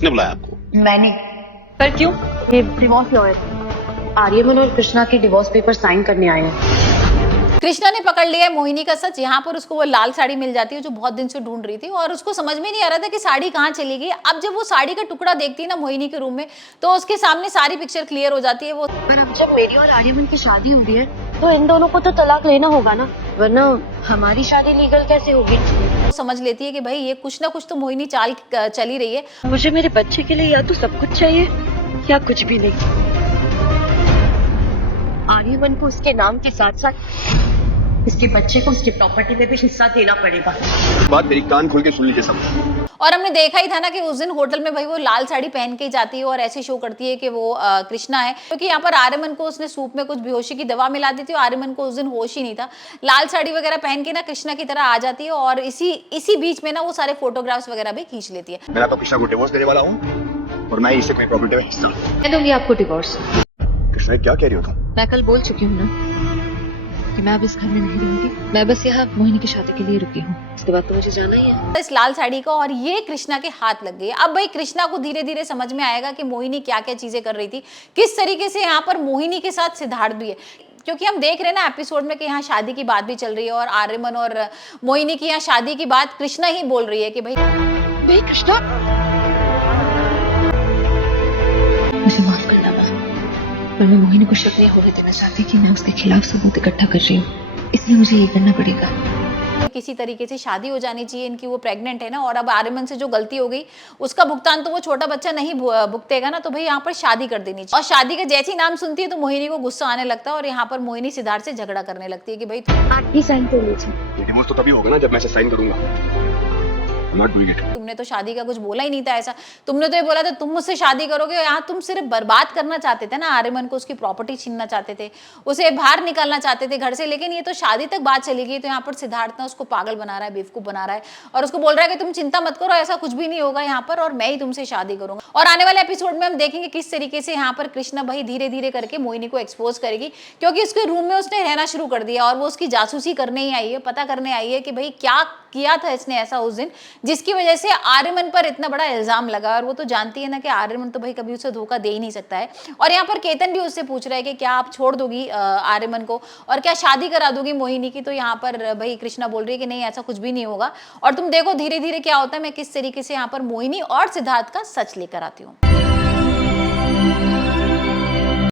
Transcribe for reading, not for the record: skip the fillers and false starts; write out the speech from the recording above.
किसने बुलाया आपको? मैंने। पर क्यों? ये डिवोर्स लॉयर आर्यमन और कृष्णा के डिवोर्स पेपर साइन करने आए हैं। कृष्णा ने पकड़ लिया है मोहिनी का सच। यहाँ पर उसको वो लाल साड़ी मिल जाती है जो बहुत दिन से ढूंढ रही थी और उसको समझ में नहीं आ रहा था कि साड़ी कहाँ चली गई। अब जब वो साड़ी का टुकड़ा देखती है ना मोहिनी के रूम में, तो उसके सामने सारी पिक्चर क्लियर हो जाती है। वो पर अब जब मेरी और आर्यमन की शादी हो रही है तो इन दोनों को तो तलाक लेना होगा ना, वरना हमारी शादी लीगल कैसे होगी। समझ लेती है कि भाई ये कुछ ना कुछ तो मोहिनी चाल चली रही है। मुझे मेरे बच्चे के लिए या तो सब कुछ चाहिए या कुछ भी नहीं। आर्यमन को उसके नाम के साथ साथ इसके बच्चे को उसकी प्रॉपर्टी में भी हिस्सा देना पड़ेगा। बात मेरी कान खोल के सुन लीजिए सब। और हमने देखा ही था ना कि उस दिन होटल में भाई वो लाल साड़ी पहन के जाती है और ऐसे शो करती है कि वो कृष्णा है, क्योंकि यहाँ पर आर्यमन को उसने सूप में कुछ बेहोशी की दवा मिला दी थी और आर्यमन को उस दिन होश ही नहीं था। लाल साड़ी वगैरह पहन के ना कृष्णा की तरह आ जाती है और इसी बीच में ना वो सारे फोटोग्राफ्स वगैरह भी खींच लेती है। मैं तो कृष्णा को डिवोर्स देने वाला हूँ और मैं इसे कोई प्रॉपर्टी में हिस्सा। मैं दूंगी आपको डिवोर्स। कृष्णा क्या कह रही हो तुम? मैं कल बोल चुकी हूँ ना कि मैं अब इस घर में नहीं रहूंगी। मैं बस यहाँ मोहिनी की शादी के लिए रुकी हूँ, इसके बाद तो मुझे जाना ही है। इस लाल साड़ी का और ये कृष्णा के हाथ लग गई। अब भाई कृष्णा को धीरे धीरे समझ में आएगा कि मोहिनी क्या क्या चीजें कर रही थी, किस तरीके से यहाँ पर मोहिनी के साथ सिद्धार्थ भी है। क्योंकि हम देख रहे हैं ना एपिसोड में कि यहाँ शादी की बात भी चल रही है और आर्यमन और मोहिनी की यहाँ शादी की बात कृष्णा ही बोल रही है कि भाई कृष्णा मुझे माफ करना बस, पर मैं मोहिनी को शक नहीं होने देना चाहती कि मैं उसके खिलाफ सबूत इकट्ठा कर रही हूँ, इसलिए मुझे ये करना पड़ेगा। किसी तरीके से शादी हो जानी चाहिए इनकी। वो प्रेग्नेंट है ना, और अब आर्यमन से जो गलती हो गई उसका भुगतान तो वो छोटा बच्चा नहीं भुगतेगा ना, तो भाई यहाँ पर शादी कर देनी चाहिए। और शादी का जैसी नाम सुनती है तो मोहिनी को गुस्सा आने लगता है और यहाँ पर मोहिनी सिद्धार्थ से झगड़ा करने लगती है कि भाई आप ही साइन कर लीजिए। डिवोर्स तो तभी होगा ना जब मैं इसे साइन करूंगा। Not doing it. तुमने तो शादी का कुछ बोला ही नहीं था ऐसा। तुमने तो ये बोला था तुम मुझसे शादी करोगे। यहाँ तुम सिर्फ बर्बाद करना चाहते थे ना आर्यमन को, उसकी प्रॉपर्टी छीनना चाहते थे, उसे बाहर निकालना चाहते थे घर से। लेकिन ये तो शादी तक बात चली गई, तो यहाँ पर सिद्धार्थ ना उसको पागल बना रहा है, बेवकूफ बना रहा है और उसको बोल रहा है कि तुम चिंता मत करो, ऐसा कुछ भी नहीं होगा यहाँ पर और मैं ही तुमसे शादी करूंगा। और आने वाले एपिसोड में हम देखेंगे किस तरीके से यहाँ पर कृष्णा भाई धीरे धीरे करके मोहिनी को एक्सपोज करेगी, क्योंकि उसके रूम में उसने रहना शुरू कर दिया और वो उसकी जासूसी करने ही आई है, पता करने आई है कि भाई क्या किया था इसने ऐसा उस दिन जिसकी वजह से आर्यमन पर इतना बड़ा इल्जाम लगा। और वो तो जानती है ना कि आर्यमन तो भाई कभी उसे धोखा दे ही नहीं सकता है। और यहाँ पर केतन भी उससे पूछ रहा है कि क्या आप छोड़ दोगी आर्यमन को और क्या शादी करा दोगी मोहिनी की। तो यहाँ पर भाई कृष्णा बोल रही है कि नहीं, ऐसा कुछ भी नहीं होगा। और तुम देखो धीरे धीरे क्या होता है, मैं किस तरीके से यहाँ पर मोहिनी और सिद्धार्थ का सच लेकर आती हूँ।